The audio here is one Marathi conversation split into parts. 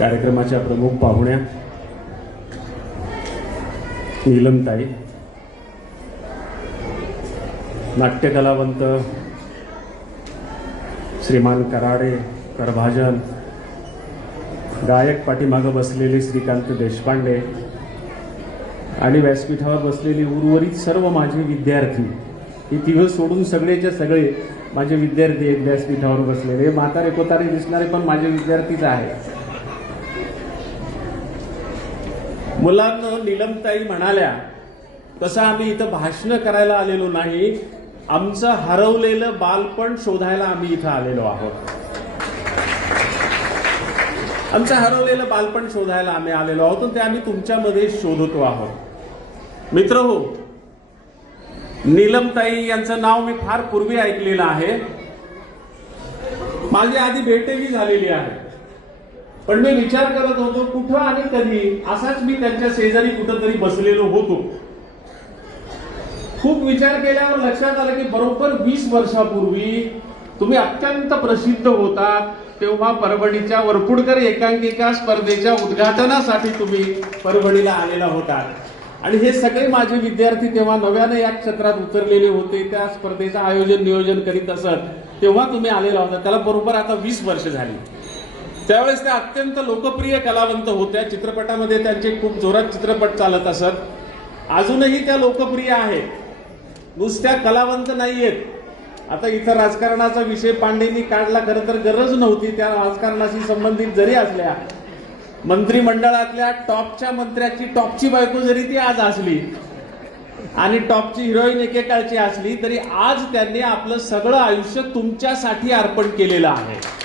कार्यक्रमाच्या प्रमुख पाहुण्या नीलमताई. नाट्यकलावंत श्रीमान कराडे करभाजन गायक पाठीमागं बसलेले श्रीकांत देशपांडे आणि व्यासपीठावर बसलेली उर्वरित सर्व माझे विद्यार्थी हे तिघं सोडून सगळेच्या सगळे माझे विद्यार्थी आहेत व्यासपीठावर बसलेले. म्हातारे कोतारे दिसणारे पण माझे विद्यार्थीच आहेत. मुलांना नीलमताई म्हणाल्या तसं आम्ही इथं भाषण करायला आलेलो नाही. आमचं हरवलेलं बालपण शोधायला आम्ही इथं आलेलो आहोत. आमचं हरवलेलं बालपण शोधायला आम्ही आलेलो आहोत ते आम्ही तुमच्यामध्ये शोधतो आहोत. मित्र हो नीलमताई यांचं नाव मी फार पूर्वी ऐकलेलं आहे. माझी आधी भेटही झालेली आहे. पण मी विचार करत होतो कुठं आणि कधी? असाच मी त्यांच्या शेजारी कुठंतरी बसलेलो होतो. खूप विचार केल्यावर लक्षात आलं की बरोबर वीस वर्षापूर्वी तुम्ही अत्यंत प्रसिद्ध होता तेव्हा परभणीच्या वरपुडकर एकांकिका स्पर्धेच्या उद्घाटनासाठी तुम्ही परभणीला आलेला होता. आणि हे सगळे माझे विद्यार्थी तेव्हा नव्याने या क्षेत्रात उतरलेले होते त्या स्पर्धेचं आयोजन नियोजन करीत असत तेव्हा तुम्ही आलेला होता. त्याला बरोबर आता वीस वर्ष झाली. त्यावेळेस त्या अत्यंत लोकप्रिय कलावंत होत्या चित्रपटामध्ये त्यांचे खूप जोरात चित्रपट चालत असत अजूनही त्या लोकप्रिय आहेत. नुसत्या कलावंत नाहीयेत. आता इथं राजकारणाचा विषय पांडेंनी काढला खरं तर गरज नव्हती त्या राजकारणाशी संबंधित जरी असल्या मंत्रिमंडळातल्या टॉपच्या मंत्र्याची टॉपची बायको जरी ती आज असली आणि टॉपची हिरोईन एकेकाळची असली तरी आज त्यांनी आपलं सगळं आयुष्य तुमच्यासाठी अर्पण केलेलं आहे.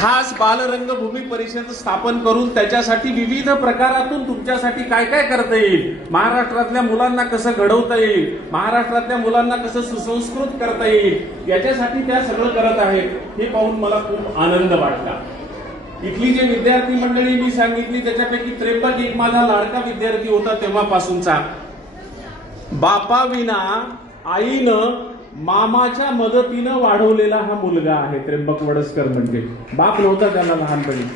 खास बालरंगभूमी परिषद स्थापन करून त्याच्यासाठी विविध प्रकारातून तुमच्यासाठी काय काय करता येईल? महाराष्ट्रातल्या मुलांना कसं घडवता येईल? महाराष्ट्रातल्या मुलांना कसं सुसंस्कृत करता येईल? याच्यासाठी त्या सगळं करत आहेत हे पाहून मला खूप आनंद वाटला. इथली जे विद्यार्थी मंडळी मी सांगितली त्याच्यापैकी त्रेपन्न एक माझा लाडका विद्यार्थी होता तेव्हापासूनचा. बापाविना आईनं मामाच्या मदतीनं वाढवलेला हा मुलगा आहे त्र्यंबक वडसकर म्हणजे. बाप नव्हता त्याला लहानपणी.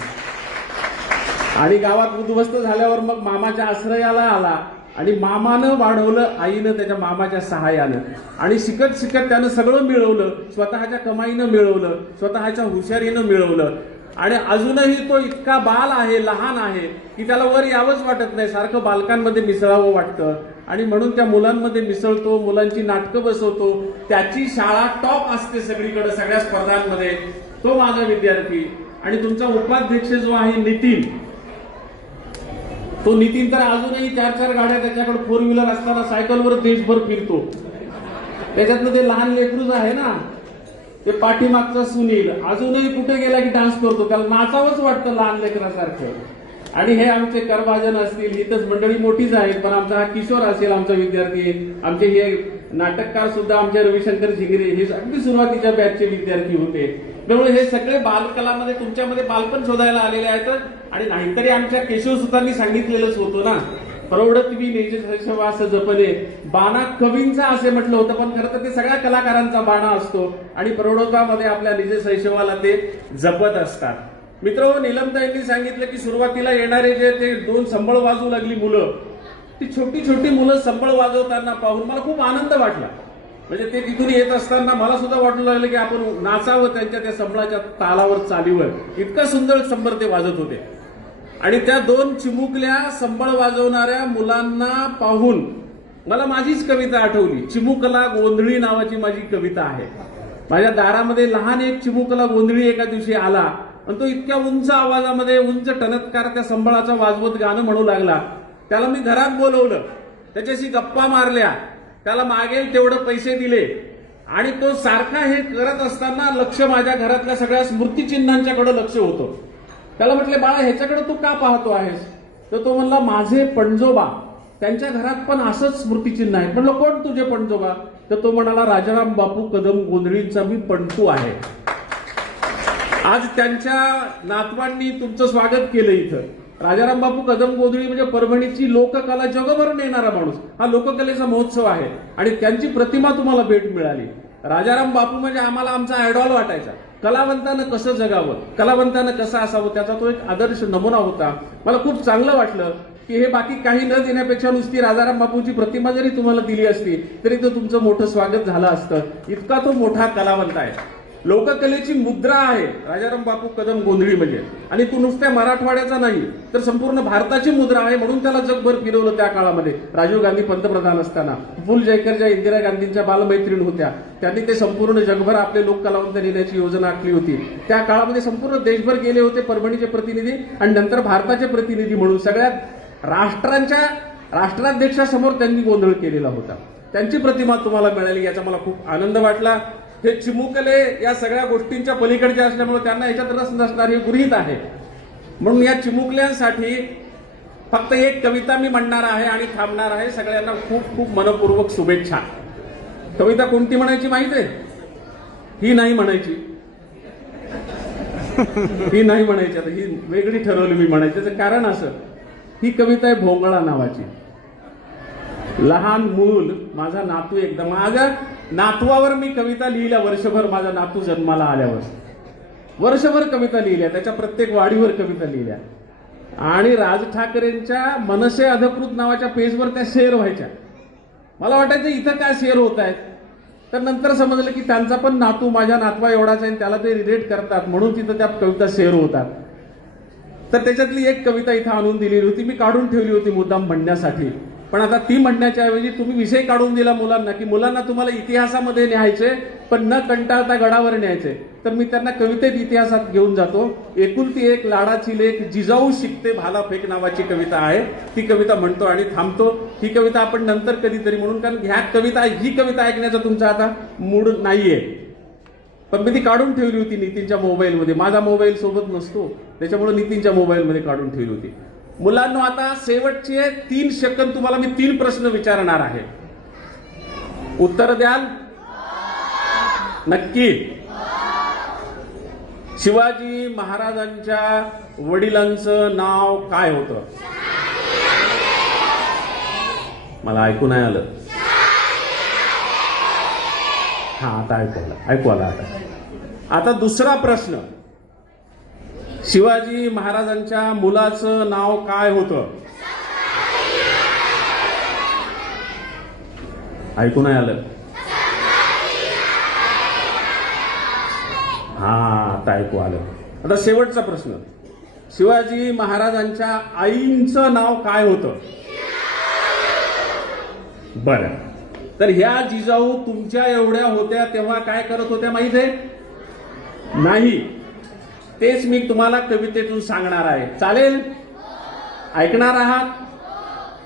आणि गावात उद्ध्वस्त झाल्यावर मग मामाच्या आश्रयाला आला आणि मामानं वाढवलं आईनं त्याच्या मामाच्या सहाय्यानं. आणि शिकत शिकत त्यानं सगळं मिळवलं स्वतःच्या कमाईनं मिळवलं स्वतःच्या हुशारीनं मिळवलं. आणि अजूनही तो इतका बाल आहे लहान आहे की त्याला वर यावंच वाटत नाही. सारखं बालकांमध्ये मिसळावं वाटतं. आणि म्हणून त्या मुलांमध्ये मिसळतो मुलांची नाटकं बसवतो. त्याची शाळा टॉप असते सगळीकडे सगळ्या स्पर्धांमध्ये. तो माझा विद्यार्थी. आणि तुमचा उपाध्यक्ष जो आहे नितीन. तो नितीन तर अजूनही चार चार गाड्या त्याच्याकडे फोर व्हीलर असताना सायकलवर देशभर फिरतो. त्याच्यातलं ते लहान लेकरूज आहे ना ते पाठीमागचा सुनील अजूनही कुठे गेला की डान्स करतो. त्याला नाचावंच वाटतं लहान लेकरासारखं. आणि हे आमचे करभाजन असतील इथंच मंडळी मोठीच आहेत पण आमचा हा किशोर असेल आमचा विद्यार्थी. आमचे हे नाटककार सुद्धा आमचे रविशंकर झिंगरे हे अगदी सुरुवातीच्या बॅचचे विद्यार्थी होते. त्यामुळे हे सगळे बालकलामध्ये तुमच्यामध्ये बालपण शोधायला आलेले आहेत. आणि नाहीतरी आमच्या केशव सुतांनी सांगितलेलंच होतं ना प्रौढत मी निज जपले बाणा कवींचा असे म्हटलं होतं पण खरं तर ते सगळ्या कलाकारांचा बाणा असतो. आणि प्रौढत्वामध्ये आपल्या निज शैशवाला ते जपत असतात. मित्र निलमताईंनी सांगितलं की सुरुवातीला येणारे जे ते दोन संबळ वाजू लागली मुलं ती छोटी छोटी मुलं संबळ वाजवताना पाहून मला खूप आनंद वाटला. म्हणजे ते तिथून येत असताना मला सुद्धा वाटू लागलं की आपण नाचावं त्यांच्या त्या संबळाच्या तालावर चालीवर. इतकं सुंदर संबर ते वाजत होते. आणि त्या दोन चिमुकल्या संबळ वाजवणाऱ्या मुलांना पाहून मला माझीच कविता आठवली. चिमुकला गोंधळी नावाची माझी कविता आहे. माझ्या दारामध्ये लहान एक चिमुकला गोंधळी एका दिवशी आला. आणि तो इतक्या उंच आवाजामध्ये उंच टनत्कार त्या संबळाचा वाजवत गाणं म्हणू लागला. त्याला मी घरात बोलवलं. त्याच्याशी गप्पा मारल्या. त्याला मागेल तेवढं पैसे दिले. आणि तो सारखा हे करत असताना लक्ष माझ्या घरातल्या सगळ्या स्मृतिचिन्हांच्याकडे लक्ष होतं. त्याला म्हटले बाळा ह्याच्याकडे तू का पाहतो आहेस? तर तो म्हणला माझे पणजोबा त्यांच्या घरात पण असंच स्मृतिचिन्ह आहे म्हणलं कोण तुझे पणजोबा? तर तो म्हणाला राजाराम बापू कदम गोंधळींचा मी पणतू आहे. आज त्यांच्या नातवांनी तुमचं स्वागत केलं इथं. राजाराम बापू कदम गोधळी म्हणजे परभणीची लोककला जगभर नेणारा माणूस. हा लोककलेचा महोत्सव आहे आणि त्यांची प्रतिमा तुम्हाला भेट मिळाली. राजाराम बापू म्हणजे आम्हाला आमचा आयडॉल वाटायचा. कलावंतानं कसं जगावं कलावंतानं कसं असावं त्याचा तो एक आदर्श नमुना होता. मला खूप चांगलं वाटलं की हे बाकी काही न देण्यापेक्षा नुसती राजाराम बापूची प्रतिमा जरी तुम्हाला दिली असती तरी तो तुमचं मोठं स्वागत झालं असतं. इतका तो मोठा कलावंत आहे. लोककलेची मुद्रा आहे. राजाराम बापू कदम गोंधळी म्हणजे. आणि तू नुसत्या मराठवाड्याचा नाही तर संपूर्ण भारताची मुद्रा आहे म्हणून त्याला जगभर फिरवलं त्या काळामध्ये. राजीव गांधी पंतप्रधान असताना. फुल जयकर ज्या इंदिरा गांधींच्या बालमैत्रीण होत्या त्यांनी ते संपूर्ण जगभर आपले लोक कलावंत नेण्याची योजना आखली होती. त्या काळामध्ये संपूर्ण देशभर गेले होते परभणीचे प्रतिनिधी आणि नंतर भारताचे प्रतिनिधी म्हणून सगळ्यात राष्ट्रांच्या राष्ट्राध्यक्षासमोर त्यांनी गोंधळ केलेला होता. त्यांची प्रतिमा तुम्हाला मिळाली याचा मला खूप आनंद वाटला. हे चिमुकले या सगळ्या गोष्टींच्या पलीकडचे असल्यामुळे त्यांना याच्यात रस नसणार हे गृहित आहे. म्हणून या चिमुकल्यांसाठी फक्त एक कविता मी म्हणणार आहे आणि थांबणार आहे. सगळ्यांना खूप खूप मनपूर्वक शुभेच्छा. कविता कोणती म्हणायची माहिती आहे? ही नाही म्हणायची. ही नाही म्हणायची. आता ही वेगळी ठरवली मी म्हणायची. त्याचं कारण असं. ही कविता आहे भोंगळा नावाची. लहान मूल माझा नातू एकदम. माझ्या नातवावर मी कविता लिहिल्या वर्षभर माझा नातू जन्माला आल्यावर. वर्षभर कविता लिहिल्या त्याच्या प्रत्येक वाढीवर कविता लिहिल्या. आणि राज ठाकरेंच्या मनसे अधिकृत नावाच्या पेजवर त्या शेअर व्हायच्या. मला वाटायचं इथं काय शेअर होत आहेत? तर नंतर समजलं की त्यांचा पण नातू माझ्या नातवा एवढाच आहे आणि त्याला ते रिलेट करतात. म्हणून तिथं त्या कविता शेअर होतात. तर त्याच्यातली एक कविता इथं आणून दिलेली होती मी काढून ठेवली होती मुद्दाम म्हणण्यासाठी. पण आता ती म्हणण्याच्या ऐवजी तुम्ही विषय काढून दिला मुलांना की मुलांना तुम्हाला इतिहासामध्ये न्यायचे पण न कंटाळता गडावर न्यायचे. तर मी त्यांना कवितेत इतिहासात घेऊन जातो. एकुलती एक लाडाची लेख जिजाऊ शिकते भाला फेक नावाची कविता आहे. ती कविता म्हणतो आणि थांबतो. ही कविता आपण नंतर कधीतरी म्हणून कारण ह्या कविता ही कविता ऐकण्याचा तुमचा आता मूड नाहीये. पण मी ती काढून ठेवली होती नितीनच्या मोबाईलमध्ये. माझा मोबाईल सोबत नसतो. त्याच्यामुळे नितीनच्या मोबाईलमध्ये काढून ठेवली होती. मुलांना आता शेवटचे तीन सेकंद तुम्हाला मी तीन प्रश्न विचारणार आहे. उत्तर द्याल? नक्की. शिवाजी महाराजांच्या वडिलांचं नाव काय होतं? मला ऐकू नाही आलं. हा आता ऐकू आलं. ऐकू आलं आता. आता दुसरा प्रश्न. शिवाजी महाराजांच्या मुलाचं नाव काय होतं? ऐकू नाही आलं. हा आता ऐकू आलं. आता शेवटचा प्रश्न. शिवाजी महाराजांच्या आईंचं नाव काय होतं? बर. तर ह्या जिजाऊ तुमच्या एवढ्या होत्या तेव्हा काय करत होत्या माहीत आहे? नाही. तेच मी तुम्हाला कवितेतून सांगणार आहे. चालेल? ऐकणार आहात?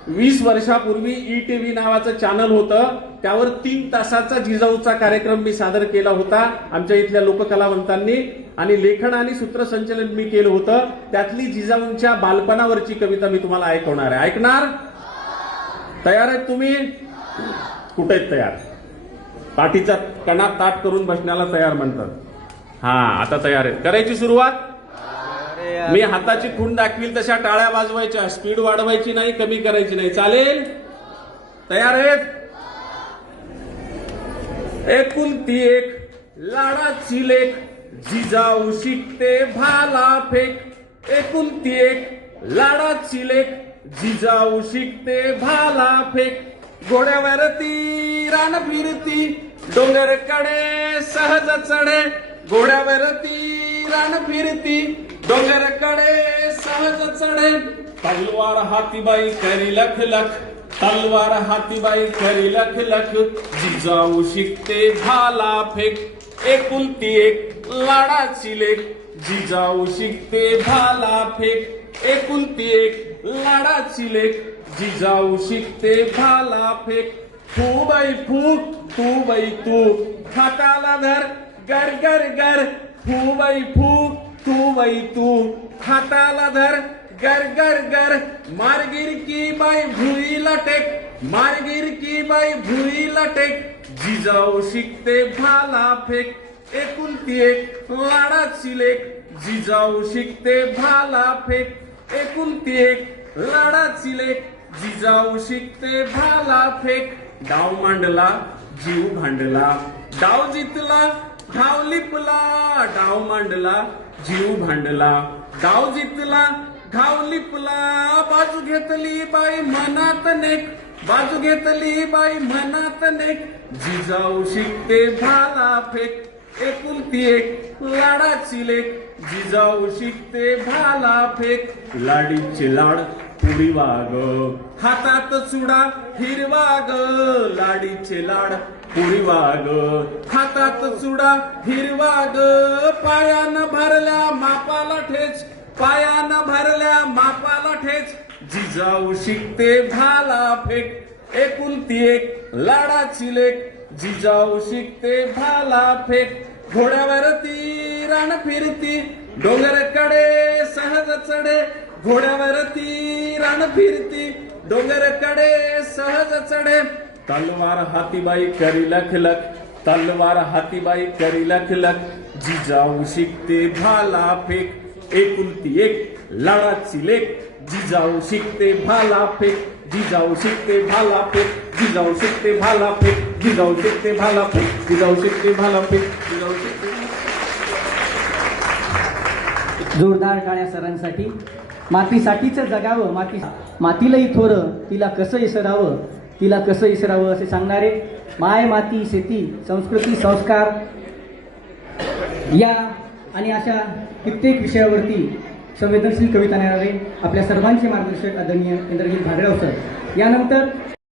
वीस वर्षापूर्वी ई टीव्ही नावाचं चॅनल होतं. त्यावर तीन तासाचा जिजाऊचा कार्यक्रम मी सादर केला होता आमच्या इथल्या लोककलावंतांनी. आणि लेखन आणि सूत्रसंचलन मी केलं होतं. त्यातली जिजाऊंच्या बालपणावरची कविता मी तुम्हाला ऐकवणार आहे. ऐकणार? तयार आहेत तुम्ही? कुठे आहेत तयार? पाठीचा कणा ताट करून बसण्याला तयार म्हणतात. हा आता तयार आहेत करायची सुरुवात? मी हाताची खूण दाखवील तशा टाळ्या वाजवायच्या. स्पीड वाढवायची नाही कमी करायची नाही. चालेल? तयार आहेत? एकुलती एक लाडाची लेख. जिजाऊ शिकते भाला फेक. एकुलती एक लाडाची लेख. जिजाऊ शिकते भाला फेक. घोड्यावरती रान फिरती डोंगरकडे सहज चढे. घोड्यावरती रान फिरती डोंगरकडे सहज चढे. तलवार हातीबाई करी लख लख तलवार हातीबाई करी लख लख. जिजाऊ शिकते भाला फेक एकुलती एक लाडाची लेख. जिजाऊ शिकते भाला फेक एकुलती एक लाडाची लेख. जिजाऊ शिकते भाला फेक. फू बाई फू तू बाई तू. हाताला धर गर गर गर फू बाई फू तू बाई तू हाताला धर गर गर गर मारगिर की बाई भुई लटेक मारगिर की बाई भुई लटेक जिजाऊ शिकते भाला फेक एकुलती एक लाडाची लेख जिजाऊ शिकते भाला फेक एकुलती एक लाडाची लेख जिजाऊ शिकते भाला फेक डाव मांडला जीव भांडला डाव जितला डाव लिपला डाव मांडला जीव भांडला. डाव जितला डाव लिपला बाजू घेतली बाई मनात नेक. बाजू घेतली बाई मनात नेक. जिजाऊ शिकते भाला फेक एकुलती एक लाडाची लेक. जिजाऊ शिकते भाला फेक. लाडीचे लाड पुडी वाग हातात चुडा हिरवा ग लाडीचे लाड पुरी वाग हातात चुडा हिरवा ग पायानं भरल्या मापाला ठेच. पायानं भरल्या मापाला ठेच. जिजाऊ शिकते भाला फेक. एकुलती एक लाडाची लेख. जिजाऊ शिकते भाला फेक. घोड्यावरती रान फिरती. डोंगरकडे सहज चढे. घोड्यावरती रान फिरती. डोंगरकडे सहज चढे. तलवार हातीबाई करी लख लख तलवार हातीबाई करी लख लख जिजाऊ शिकते भाला फेक एकुलती एक लाडाची लेक जिजाऊ शिकते भाला फेक जिजाऊ शिकते भाला फेक जिजाऊ शिकते भाला फेक जिजाऊ शिकते भाला फेक जिजाऊ शिकते भाला फेक जिजाऊ शिकते जोरदार काळ्या सरांसाठी. मातीसाठीच जगावं माती मातीलाही थोरं तिला कसं इसरावं? तिला कसं इसरावं असे सांगणारे माय माती शेती संस्कृती संस्कार या आणि अशा कित्येक विषयावरती संवेदनशील कविता नेणारे आपल्या सर्वांचे मार्गदर्शक आदरणीय इंद्रजित भागराव सर. यानंतर